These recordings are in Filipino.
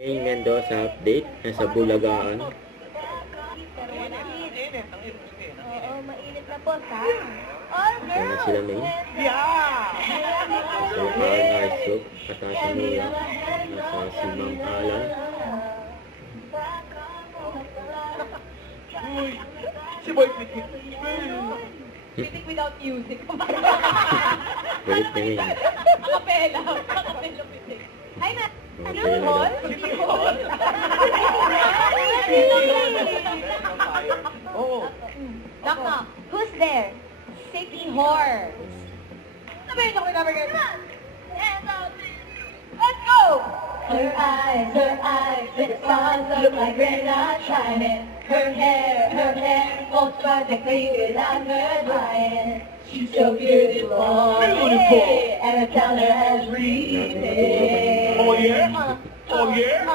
Hey, Mendoza update. Nasa Bulagaan. Oo, mainit na po sa all Ito na sila May. Nasa Bulagaan High School. Katasa Nula. Nasa Simang Alan. Si Boy Pitik. Pitik without music. Galit na May. Acapella. Acapella pitik. Ay, na. Okay, Hall? City Hall? Oo. Knock knock. Who's there? City Horse. Sabihin ako na bagay. Let's go! Her eyes, the stars look like rain not shining. Her hair falls perfectly without her trying. She's so beautiful, Beautiful. and her color has reason. Oh yeah? Oh yeah?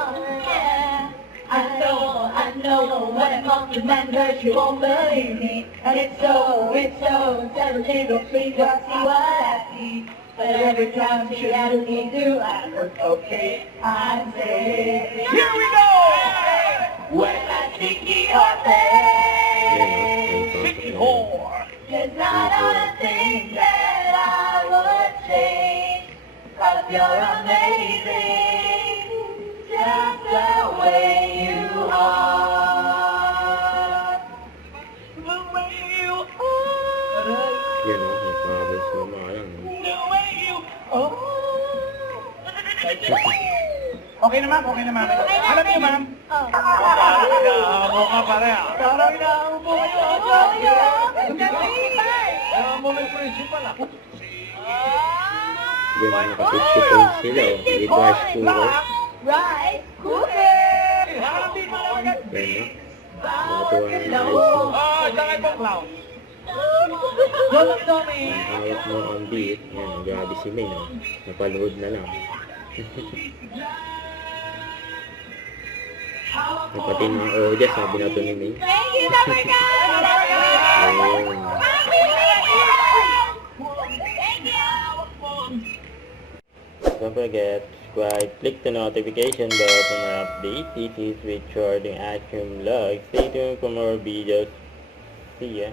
Yeah. I know, when I compliment her, she won't believe me. And it's so, several little please just see what I see. But every time she asks me to, I look okay, I say, Here we go! when I see your Yan, face, City Hall. there's not a thing that I would change. 'Cause you're amazing, just the way you are. The way you are. Yan o, may pabos na maalang. The way you are. Okay na ma'am, okay na ma'am. Alam niyo ma'am, Oh. inaamo ka pare ah. Parang inaambo kayo. Alam mo may principal ah. Yan, naka-50 points sila o. With rice cooker. Rice cooker. Happy pa lang agad. Yan o. Nakatuwa na yung rice. Oh, sakay po clown. Dolok Domi. Ang hawak mo ang beat. Yan, grabe si May o. Napalood na lang. Pati mga audio, sabi na ito ni May. Thank you, Number Guys. Ayun. Thank you. Don't forget, subscribe, click the notification bell for more updates. This is Richard and Action Vlog. Stay tuned for more videos. See ya.